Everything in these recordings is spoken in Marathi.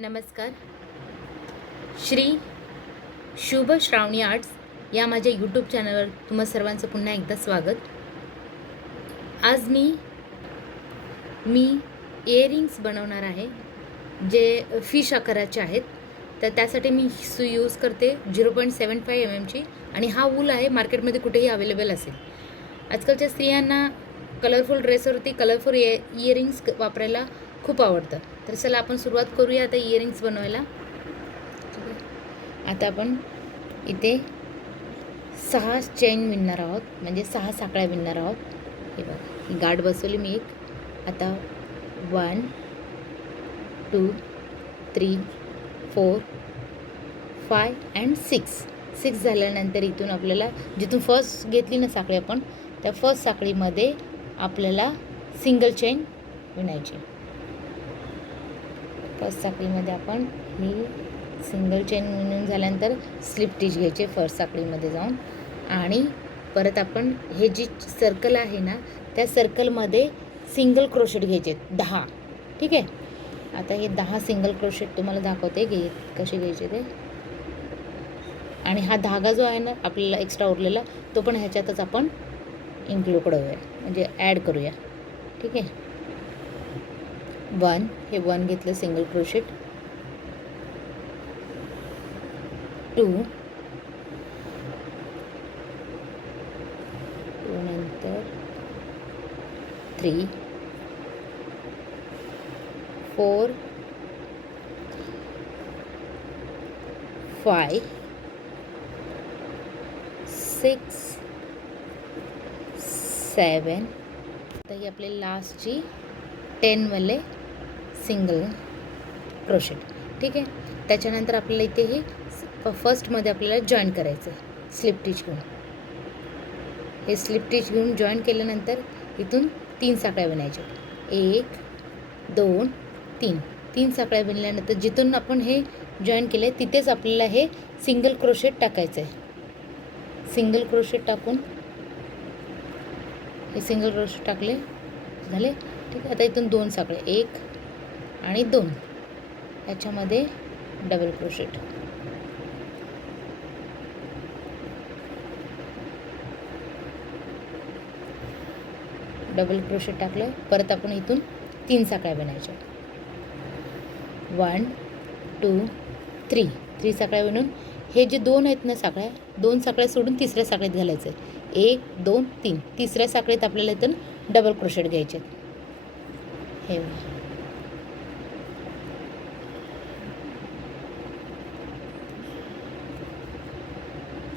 नमस्कार. श्री शुभ श्रावणी आर्ट्स या माझ्या यूट्यूब चॅनलवर तुम्हा सर्वांचं पुन्हा एकदा स्वागत. आज मी इयरिंग्स बनवणार आहे जे फिश आकाराचे आहेत. तर त्यासाठी मी सुई यूज करते 0.75 mm आणि हा वूल आहे, मार्केटमध्ये कुठेही अवेलेबल असेल. आजकालच्या स्त्रियांना कलरफुल ड्रेसवरती कलरफुल इयरिंग्स वापरायला खूप आवडतं. तर चला आपण सुरुवात करूया आता इयरिंग्स बनवायला. आता आपण इथे 6 चेन विणणार आहोत, म्हणजे 6 साखळ्या विणणार आहोत. हे बघा, ही गाठ बसवली मी एक. आता 1 2 3 4 5 and 6 झाल्यानंतर इथून आपल्याला जिथून फर्स्ट घेतली ना साखळी आपण, त्या फर्स्ट साखळीमध्ये आपल्याला सिंगल चेन विणायची. फर्स्ट साखळीमध्ये आपण ही सिंगल चेन विणून झाल्यानंतर स्लिप टिच घ्यायचे फर्स्ट साखळीमध्ये जाऊन, आणि परत आपण हे जी सर्कल आहे ना त्या सर्कलमध्ये सिंगल क्रोशेट घ्यायचे 10. ठीक आहे. आता हे 10 सिंगल क्रोशेट तुम्हाला दाखवते कसे घ्यायचे ते. आणि हा धागा जो आहे ना आपल्याला एक्स्ट्रा उरलेला तो पण ह्याच्यातच आपण इन्क्लूड करूया, म्हणजे ॲड करूया. ठीक आहे. 1 हे 1 घेतलं सिंगल क्रोशेट. 2 नंतर 3 4 5 6 7. तर ही आपली लास्टची 10 वाले सिंगल क्रोशेट. ठीक आहे. त्याच्यानंतर आपल्याला इथे हे फर्स्टमध्ये आपल्याला जॉईन करायचं स्लिप टिच घेऊन. हे स्लिप टिच घेऊन जॉईन केल्यानंतर इथून 3 साखळ्या विणायच्या. 1 2 3. 3 साखळ्या विणल्यानंतर जिथून आपण हे जॉईन केले तिथेच आपल्याला हे सिंगल क्रोशेट टाकायचं आहे. सिंगल क्रोशेट टाकून हे सिंगल क्रोशेट टाकले झाले. ठीक आहे. आता इथून 2 साखळे 1 आणि 2 याच्यामध्ये डबल क्रोशेट. डबल क्रोशेट टाकलं. परत आपण इथून 3 साखळ्या विणायच्या. 1 2 3 साखळ्या विणून हे जे 2 आहेत ना साखळ्या, 2 साखळ्या सोडून तिसऱ्या साखळीत घालायचं आहे. 1 2 3. तिसऱ्या साखळीत आपल्याला इथून डबल क्रोशेट घ्यायचे. हे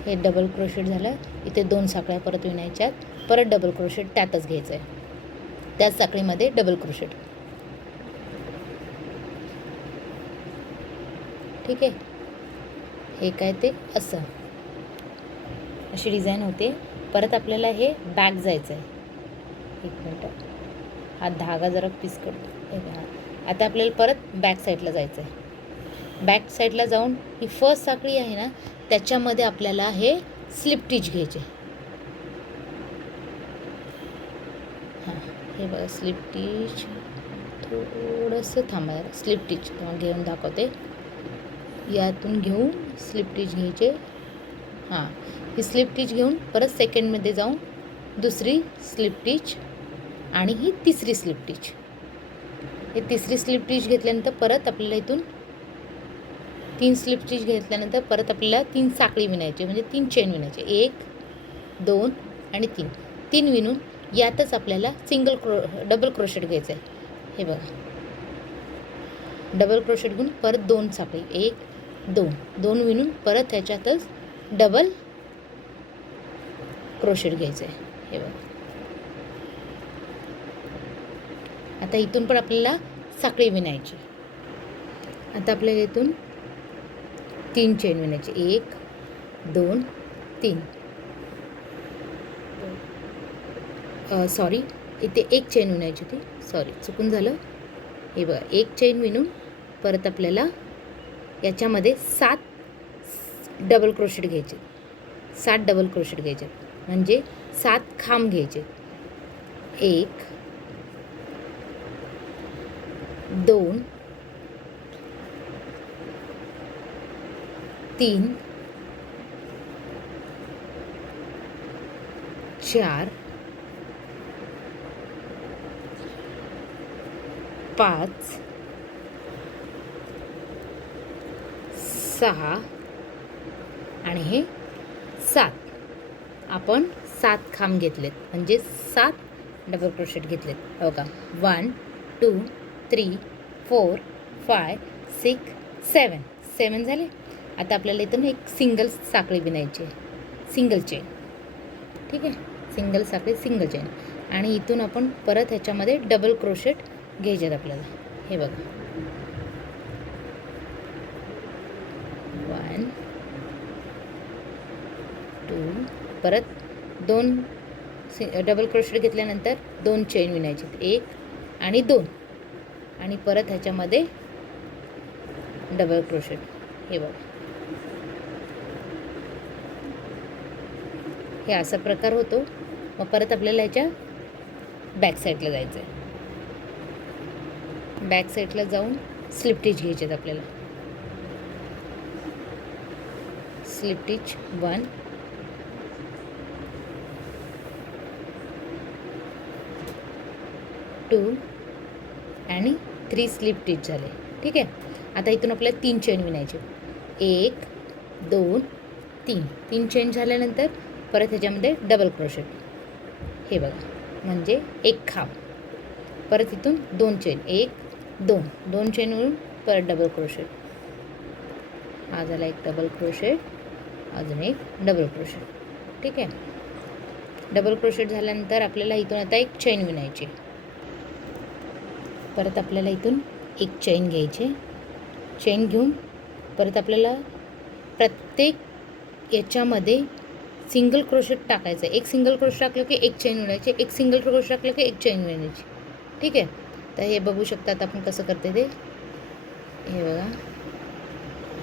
हे डबल क्रोशेट झालं. इथे 2 साखळ्या परत विणायच्यात. परत डबल क्रोशेट त्यातच घ्यायचं आहे, त्याच साखळीमध्ये डबल क्रोशेट. ठीक आहे. हे काय ते असं अशी डिझाईन होते. परत आपल्याला हे बॅक जायचं आहे. 1 मिनटं, हा धागा जरा पीस करतो. आता आपल्याला परत बॅक साईडला जायचं आहे. बॅक साईडला जाऊन ही फर्स्ट साखळी आहे ना त्याच्यामध्ये आपल्याला हे स्लिप टिच घ्यायचे. हां, हे बघा स्लिप टिच. थोडंसं थांबा, स्लिप टिच घेऊन दाखवते. यातून घेऊन स्लिप टिच घ्यायचे. हां, ही स्लिप टिच घेऊन परत सेकंडमध्ये जाऊन दुसरी स्लिप टिच आणि ही तिसरी स्लिप टिच. हे तिसरी स्लिप टिच घेतल्यानंतर परत आपल्याला इथून 3 स्लिप टिच घेतल्यानंतर परत आपल्याला 3 साखळी विणायची, म्हणजे 3 चेन विणायचे. 1 2 आणि 3 विणून यातच आपल्याला डबल क्रोशेट घ्यायचं आहे. हे बघा, डबल क्रोशेट घेऊन परत 2 साखळी 1 2 विणून परत ह्याच्यातच डबल क्रोशेट घ्यायचं आहे. हे बघा. आता इथून पण आपल्याला साखळी विणायची. आता आपल्याला इथून 3 चेन विणायचे. 1 2 3. सॉरी, इथे 1 चेन विणायची होती. सॉरी, चुकून झालं. हे बघा, 1 चेन विणून परत आपल्याला याच्यामध्ये 7 डबल क्रोशेट घ्यायचे. 7 डबल क्रोशेट घ्यायचे म्हणजे 7 खांब घ्यायचे. 1 2 3 4 5 6 आणि हे 7. आपण 7 खांब घेतलेत, म्हणजे 7 डबल क्रोशेट घेतलेत. बघा 1 2 3 4 5 6 7 झाले. आता आपल्याला इथून एक सिंगल साखळी विणायची आहे, सिंगल चेन. ठीक आहे, सिंगल साखळी सिंगल चेन. आणि इथून आपण परत ह्याच्यामध्ये डबल क्रोशेट घ्यायचे आहेत आपल्याला. हे बघा 1 2, परत 2 डबल क्रोशेट घेतल्यानंतर 2 चेन विणायचे, 1 आणि 2, आणि परत ह्याच्यामध्ये डबल क्रोशेट. हे बघा, हे असा प्रकार होतो. मग परत आपल्याला ह्याच्या बॅक साईडला जायचं आहे. बॅक साईडला जाऊन स्लिप टिच घ्यायचे आहेत आपल्याला. स्लिप टिच 1 2 आणि 3 स्लिप टिच झाले. ठीक आहे, आता इथून आपल्याला 3 चेन विणायचे. 1 2 3. 3 चेन झाल्यानंतर परत ह्याच्यामध्ये डबल क्रोशेट. हे बघा, म्हणजे एक खांब. परत इथून 2 चेन, 1 2 2 चेनवरून परत डबल क्रोशेट. हा झाला एक डबल क्रोशेट, अजून एक डबल क्रोशेट. ठीक आहे, डबल क्रोशेट झाल्यानंतर आपल्याला इथून आता एक चेन विणायची. परत आपल्याला इथून एक चेन घ्यायचे. चेन घेऊन परत आपल्याला प्रत्येक याच्यामध्ये सिंगल क्रोशेट टाकायचं. एक सिंगल क्रोशेट टाकलं की एक चेन विणायची, एक सिंगल क्रोशेट टाकलं की एक चेन विणायची. ठीक आहे, तर हे बघू शकता आता आपण कसं करते ते. हे बघा,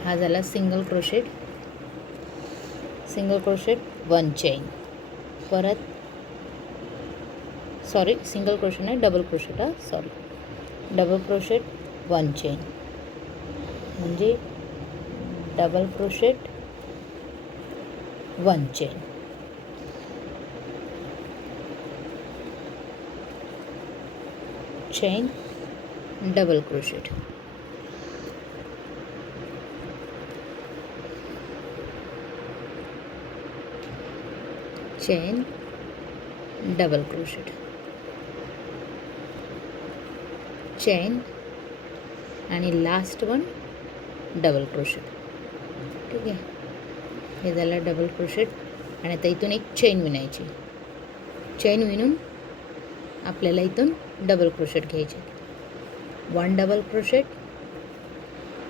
हा झाला single crochet. Single crochet 1 chain, परत सॉरी सिंगल क्रोशेट नाही, double crochet. Sorry, double crochet 1 chain, म्हणजे double crochet 1 chain. Chain double crochet. Chain double crochet. Chain आणि लास्ट वन डबल क्रोशेट. ठीक आहे, हे झालं डबल क्रोशेट. आणि आता इथून एक चेन विणायची. चेन विणून आपल्याला इथून डबल क्रोशेट घ्यायचे. 1 double crochet,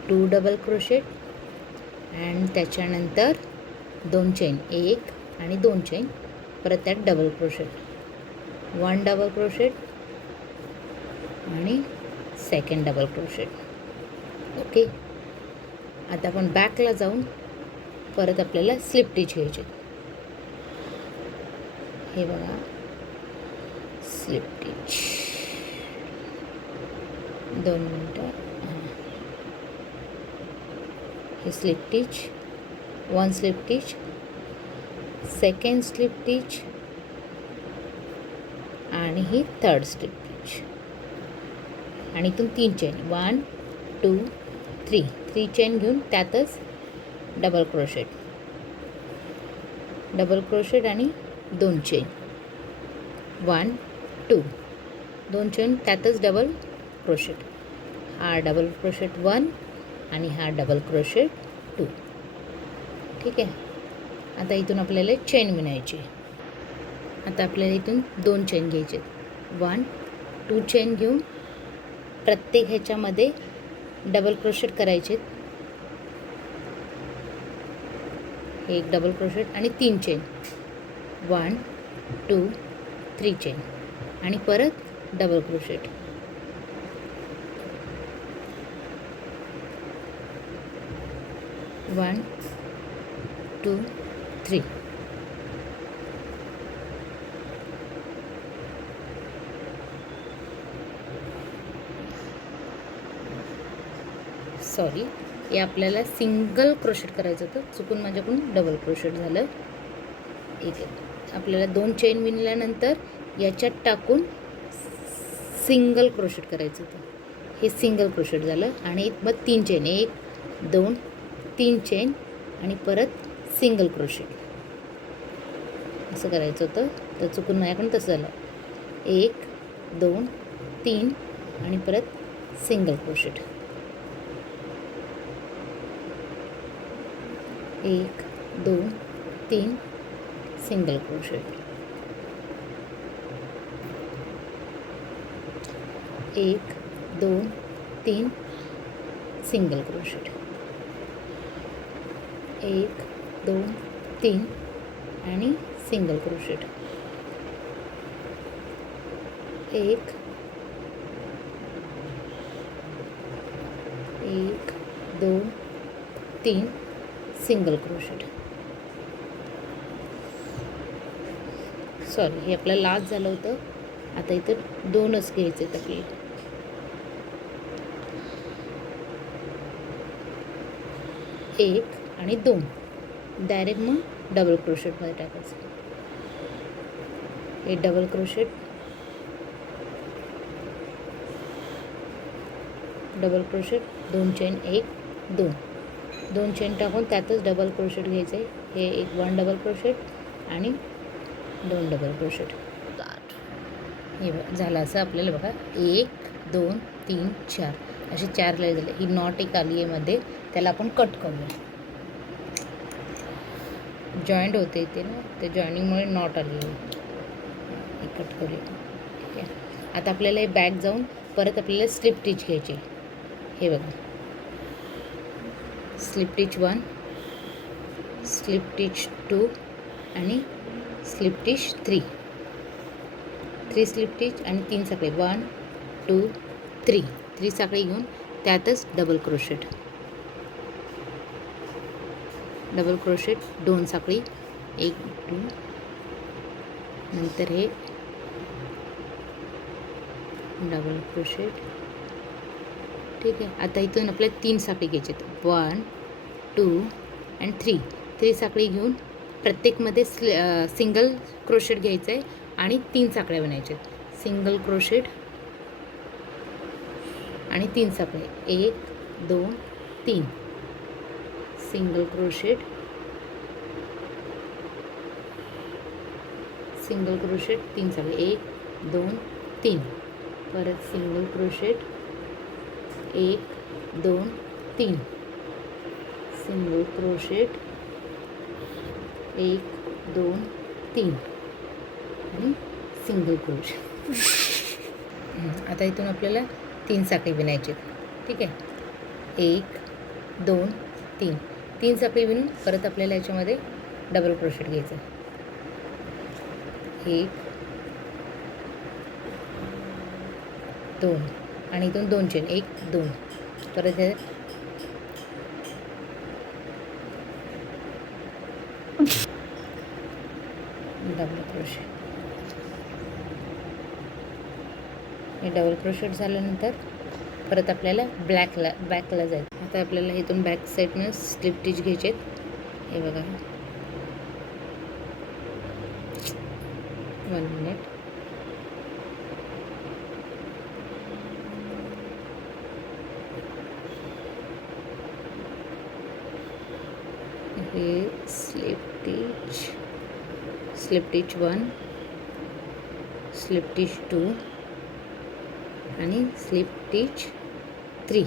2 double crochet, and त्याच्यानंतर 2 चेन, 1 आणि 2 चेन, परत त्यात डबल क्रोशेट. 1 डबल क्रोशेट आणि सेकंड डबल क्रोशेट. ओके, आता आपण बॅकला जाऊन परत आपल्याला स्लिप टिच घ्यायचे. हे बघा, स्लिप टिच. 2 मिनटं. हे slip teach, 1 slip teach, second slip teach आणि ही 3rd स्लिप टिच. आणि इथून 3 चेन, 1 2 3 चेन घेऊन त्यातच डबल क्रोशेट. डबल क्रोशेट आणि 2 चेन, 1 2 2 चेन, त्यातच डबल क्रोशेट. हा डबल क्रोशेट 1 आणि हा डबल क्रोशेट 2. ठीक आहे, आता इथून आपल्याला चेन विणायची. आता आपल्याला इथून 2 चेन घ्यायचे. 1 2 चेन घेऊन प्रत्येक ह्याच्यामध्ये डबल क्रोशेट करायचे. एक डबल क्रोशेट आणि 3 चेन, 1 2 3 चेन, आणि परत डबल क्रोशेट. वन 2 3. सॉरी, हे आपल्याला सिंगल क्रोशेट करायचं होतं, चुकून माझ्याकडून डबल क्रोशेट झालं. एक आपल्याला 2 चेन विणल्यानंतर याच्यात टाकून सिंगल क्रोशेट करायचं होतं. हे सिंगल क्रोशेट झालं आणि मग 3 चेन, 1 2 3 चेन आणि परत सिंगल क्रोशेट असं करायचं होतं. तर चुकून माझ्याकडून तसं झालं. 1 2 3 आणि परत single crochet. 1 2 3 single crochet. 1 2 3 single crochet. 1 2 3 आणि single crochet. 1 2 3 single crochet. Sorry, हे आपलं लास्ट झालं होतं. आता इथं 2च घ्यायचे आहेत आपल्याला. 1 आणि 2 डायरेक्ट मग डबल क्रोशेटमध्ये टाकायचं. हे double crochet, double crochet, 2 chain, 1 2 2 chain टाकून त्यातच डबल क्रोशेट घ्यायचं आहे. हे 1 डबल क्रोशेट आणि 2 डबल क्रोशेट. हे झालं असं आपल्याला बघा. 1 2 3 4 असे 4 लाईन झाले. ही नॉट एक आली आहे मध्ये, त्याला आपण कट करूया. जॉईंट होते इथे ना, ते जॉईनिंगमुळे नॉट आली आहे. हे कट करूया. ठीक आहे. आता आपल्याला हे बॅक जाऊन परत आपल्याला स्लिप स्टिच घ्यायची. हे बघा, स्लिप स्टिच 1 स्लिप स्टिच 2 आणि स्लिप स्टिच 3 स्लिप स्टिच आणि 3 साखळी 1 2 3 साखळी घेऊन त्यातच डबल क्रोशेट. डबल क्रोशेट 2 साखळी 1 2 नंतर हे डबल क्रोशेट. ठीक आहे. आता इथून आपल्याला 3 साखळी घ्यायची आहेत. 1 2 आणि 3 साखळी घेऊन प्रत्येकमध्ये सिंगल क्रोशेट घ्यायचं आहे आणि 3 साखळ्या बनायच्या आहेत. सिंगल क्रोशेट आणि 3 साखळी 1 2 3 सिंगल क्रोशेट, सिंगल क्रोशेट 3 साखळी 1 2 3 परत सिंगल क्रोशेट 1 2 3 सिंगल क्रोशेट 1 2 3 आणि सिंगल क्रोशेट. आता इथून आपल्याला 3 साखळी विणायची. ठीक आहे. 1 2 3 साखळी विणून परत आपल्याला याच्यामध्ये डबल क्रोशेट घ्यायचं. 1 2 आणि इथून 2 चेन 1 2 परत डबल क्रोशेट. हे डबल क्रोशेट झाल्यानंतर परत आपल्याला बॅकला जायचं. आता आपल्याला इथून बॅक साईडनं स्लिप स्टिच घ्यायचे. हे बघा, 1 मिनिट. हे स्लिप स्टिच 1 स्लिप स्टिच 2 आणि स्लिप स्टिच 3.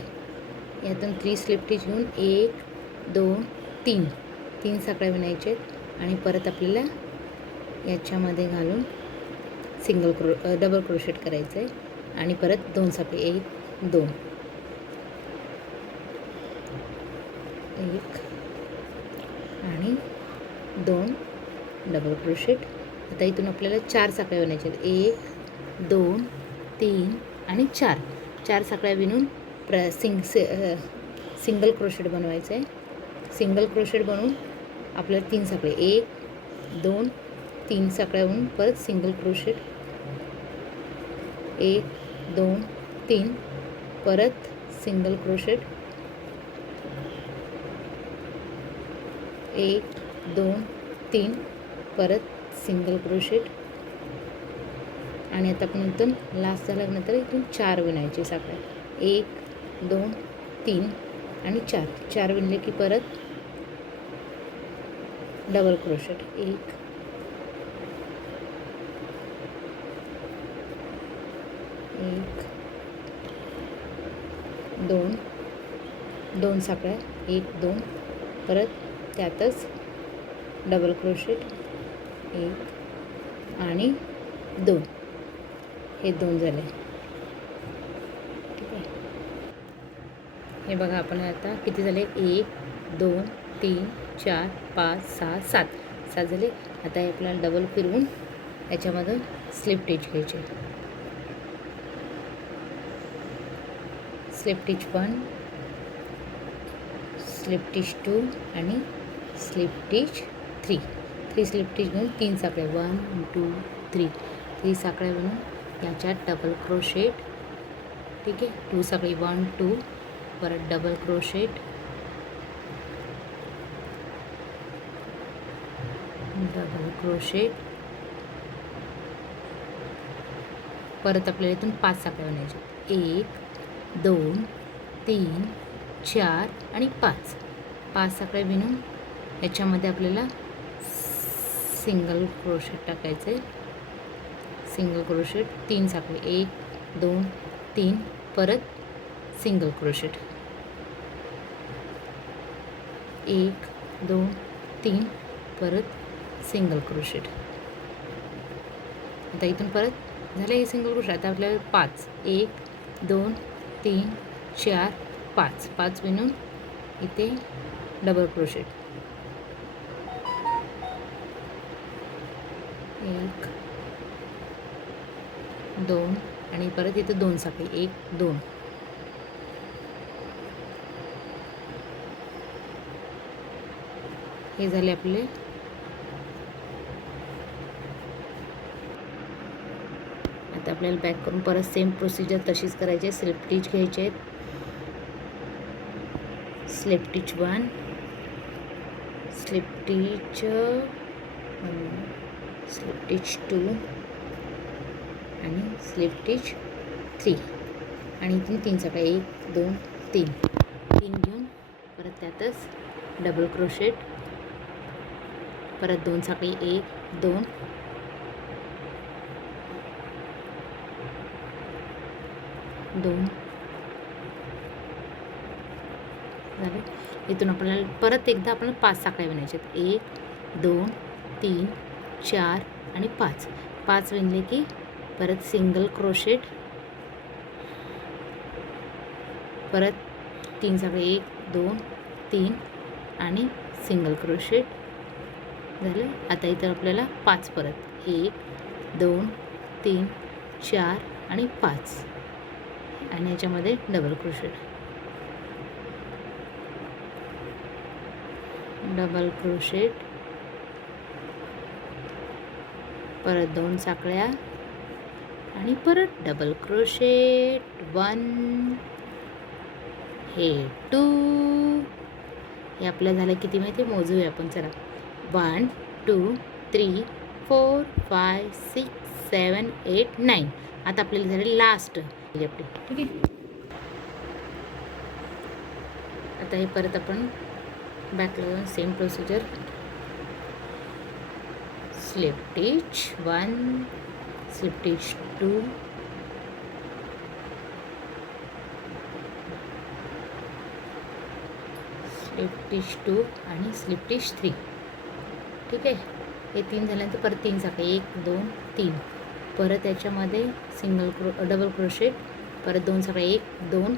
यातून 3 स्लिप स्टिच घेऊन 1 2 3 साखळ्या विणायच्या आणि परत आपल्याला याच्यामध्ये घालून डबल क्रोशेट करायचं आहे आणि परत 2 साखळी 1 2 1 आणि 2 डबल क्रोशेट. आता इथून आपल्याला 4 साखळ्या विणायच्या आहेत. 1 2 3 आणि 4 साखळ्या विणून सिंगल क्रोशेट बनवायचं आहे. सिंगल क्रोशेट बनवून आपल्याला 3 साखळी 1 2 3 साखळ्या विणून परत सिंगल क्रोशेट 1 2 3 परत सिंगल क्रोशेट 1 2 3 परत सिंगल क्रोशेट आणि आता आपण इथून लास्ट झाल्यानंतर इथून 4 विणायचे साखळ्या 1 2 3 आणि 4 विणले की परत डबल क्रोशेट 1 2 साखळ्या 1 2 परत त्यातच डबल क्रोशेट 1 आणि 2 हे 2 झाले. ठीक आहे. हे बघा आपण आता किती झाले 1 2 3 4 5 6 7 झाले. आता हे आपल्याला डबल फिरवून याच्यामधून स्लिप स्टिच घ्यायचे. स्लिप स्टिच 1 स्लिप स्टिच 2 आणि स्लिप स्टिच 3 स्लिप स्टिच घेऊन 3 साखळ्या 1 2 3 साखळ्या विणून याच्यात डबल क्रोशेट. ठीक आहे. 2 साखळी 1 2 परत डबल क्रोशेट परत आपल्याला इथून 5 साखळ्या विणायच्या 1 2 3 4 आणि 5 साखळ्या विणून याच्यामध्ये आपल्याला सिंगल क्रोशेट टाकायचे. सिंगल क्रोशेट 3 साखळी 1 2 3 परत सिंगल क्रोशेट 1 2 3 परत सिंगल क्रोशेट. आता इथून परत झाले हे सिंगल क्रोशेट. आता आपल्याला 5 1 2 3 4 5 विणून इथे डबल क्रोशेट 1 2 आणि परत इथे 2 साखळी 1 2 हे झाले आपले. आता आपल्याला बॅक करून परत सेम प्रोसिजर तशीच करायची. स्लिप स्टिच घ्यायचे. स्लिप स्टिच 1 स्लिप स्टिच 2 आणि स्लिप स्टिच 3 आणि इथून 3 साखळ्या 1 2 3 घेऊन परत त्यातच डबल क्रोशेट परत 2 साखळी 1 2 झाले. इथून आपल्याला परत एकदा आपण 5 साखळ्या विणायच्यात 1 2 3 4 आणि 5 विणले की परत सिंगल क्रोशेट परत 3 साखळी 1 2 3 आणि सिंगल क्रोशेट झाले. आता इथं आपल्याला 5 परत 1 2 3 4 आणि 5 आणि याच्यामध्ये डबल क्रोशेट परत 2 साखळ्या आणि परत डबल क्रोशेट 1 हे 2 हे आपल्या झालं किती माहिती मोजूया आपण. चला 1 2 3 4 5 6 7 8 9 आता आपल्याला झाले लास्ट आपली. ठीक आहे. आता हे परत आपण बॅकला जाऊन same procedure slip stitch 1 slip stitch 2 slip stitch 2 आणि स्लिप स्टिच 3. ठीक आहे. हे 3 झाल्यानंतर परत 3 साखळी 1 2 3 परत याच्यामध्ये डबल क्रोशेट परत 2 साखळी 1 2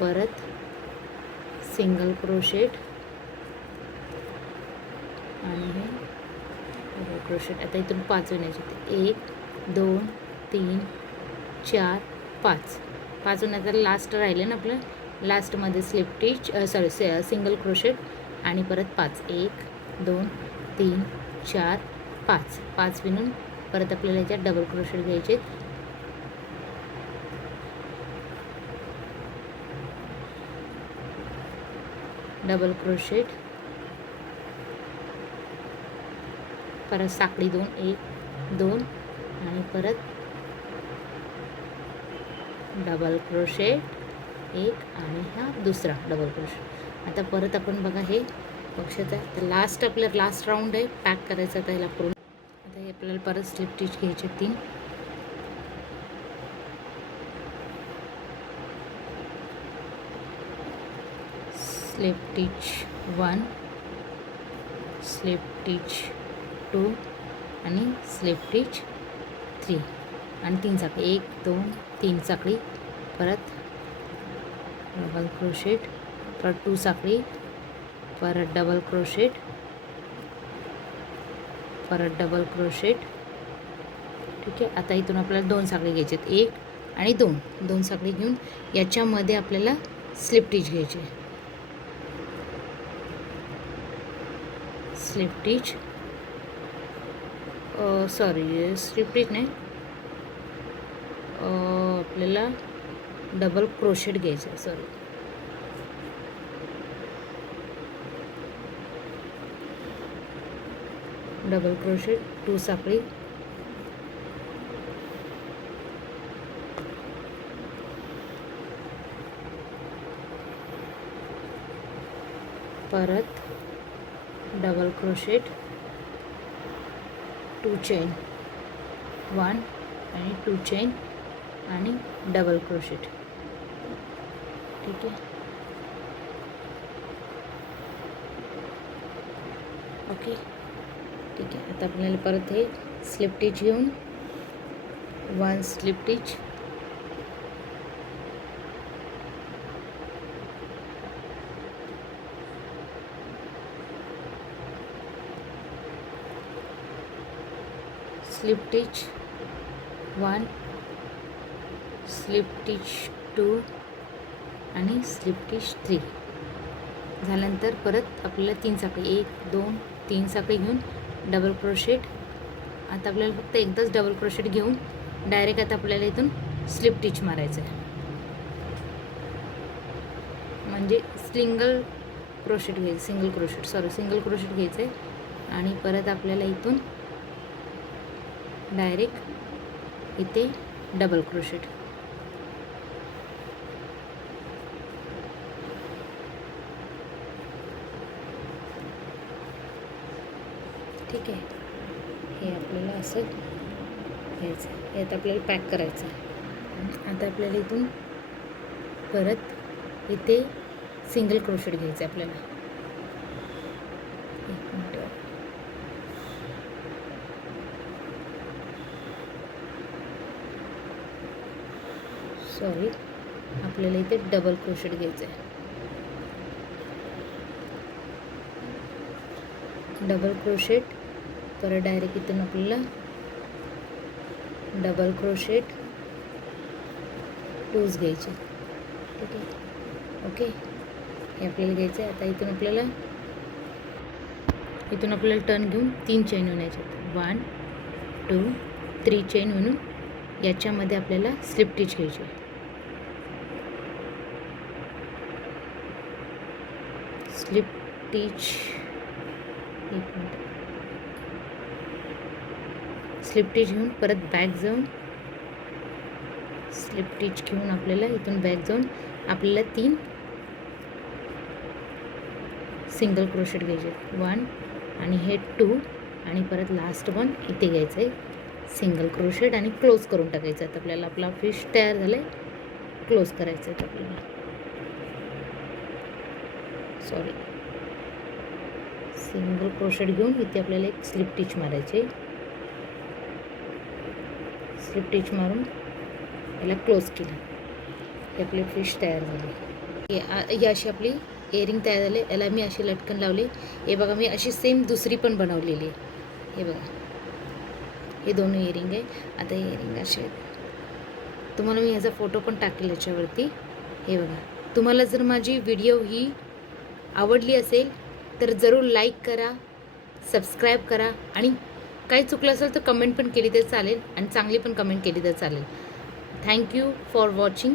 परत सिंगल क्रोशेट आणि हे डबल क्रोशेट. आता इथून 5 विणायचे 1 2 3 4 5 विण्याचं लास्ट राहिले ना आपलं. लास्टमध्ये स्लिप स्टिच सिंगल क्रोशेट आणि परत 5 1 2 3 4 5 विणून परत आपल्याला याच्यात डबल क्रोशेट घ्यायचे. डबल क्रोशेट परत साखळी 2 1 2 आणि परत डबल क्रोशेट 1 आणि हा दुसरा डबल क्रोशेट. आता परत आपण बघा हे बघशात आहे. तर लास्ट आपलं लास्ट राऊंड आहे पॅक करायचं आता ह्याला करून. आता हे आपल्याला परत स्लिप स्टिच घ्यायचे 3. स्लिप स्टिच 1, स्लिप स्टिच 2 आणि स्लिप स्टिच 3 आणि 3 साखळी 1 2 3 साखळी, परत डबल क्रोशेट, परत 2 साखळी, परत डबल क्रोशेट, परत डबल क्रोशेट. ठीक आहे. आता इथून आपल्याला 2 साखळी घ्यायचे आहेत 1 आणि 2 साखळी घेऊन याच्यामध्ये आपल्याला स्लिप स्टिच घ्यायचे. स्लिप स्टिच स्लिप स्टिच नाही, आपल्याला डबल क्रोशेट घ्यायचं आहे. डबल क्रोशेट 2 साखळी, परत डबल क्रोशेट 2 चेन 1 आणि 2 चेन आणि डबल क्रोशेट. ठीक आहे. ओके. ठीक आहे. आता आपल्याला परत हे स्लिप स्टिच घेऊन 1 slip stitch, slip stitch 1, slip stitch 2 आणि स्लिप स्टिच 3 झाल्यानंतर परत आपल्याला 3 साखळी 1 2 3 साखळी घेऊन डबल क्रोशेट. आता आपल्याला फक्त एकदाच डबल क्रोशेट घेऊन डायरेक्ट आता आपल्याला इथून स्लिप स्टिच मारायचं आहे, म्हणजे सिंगल क्रोशेट घ्यायचं, सिंगल क्रोशेट घ्यायचं आहे आणि परत आपल्याला इथून डायरेक्ट इथे डबल क्रोशेट. ठीक आहे. हे आपल्याला असं घ्यायचं आहे. हे आता आपल्याला पॅक करायचं आहे. आता आपल्याला इथून परत इथे सिंगल क्रोशेट घ्यायचं आहे आपल्याला. एक मिनिट. आपल्याला इथे डबल क्रोशेट घ्यायचं आहे. डबल क्रोशेट, परत डायरेक्ट इथून आपल्याला डबल क्रोशेट 2 घ्यायचे. ठीक आहे. ओके. हे आपल्याला घ्यायचं आहे. आता इथून आपल्याला टर्न घेऊन 3 चेन विणायचे आहेत. 1 2 3 चेन विणून याच्यामध्ये आपल्याला स्लिप स्टिच घ्यायची आहे. स्लिप स्टिच, एक मिनिट. स्लिप स्टिच घेऊन परत बॅक जाऊन स्लिप स्टिच घेऊन आपल्याला इथून बॅक जाऊन आपल्याला 3 सिंगल क्रोशेट घ्यायचे. 1 आणि हे 2 आणि परत लास्ट 1 इथे घ्यायचं आहे सिंगल क्रोशेट आणि क्लोज करून टाकायचं आहे. आपल्याला आपला फिश तयार झाला आहे, क्लोज करायचं आहे आपल्याला. सिंगल क्रोशेट घेऊन इथे आपल्याला एक स्लिप स्टिच मारायचे. स्लिप स्टिच मारून याला क्लोज केलं. हे आपले फिश तयार झाले. ही अशी आपली इयरिंग तयार झाले. याला मी अशी लटकन लावली. हे बघा, मी अशी सेम दुसरी पण बनवलेली आहे. हे बघा, हे दोन्ही इयरिंग आहे. आता हे इयरिंग असे तुम्हाला मी ह्याचा फोटो पण टाकेल याच्यावरती. हे बघा, तुम्हाला जर माझी व्हिडिओ ही आवडली असेल तर जरूर लाईक करा, सबस्क्राईब करा आणि काही चुकलं असेल तर कमेंट पण केली तर चालेल आणि चांगली पण कमेंट केली तर चालेल. Thank you for watching.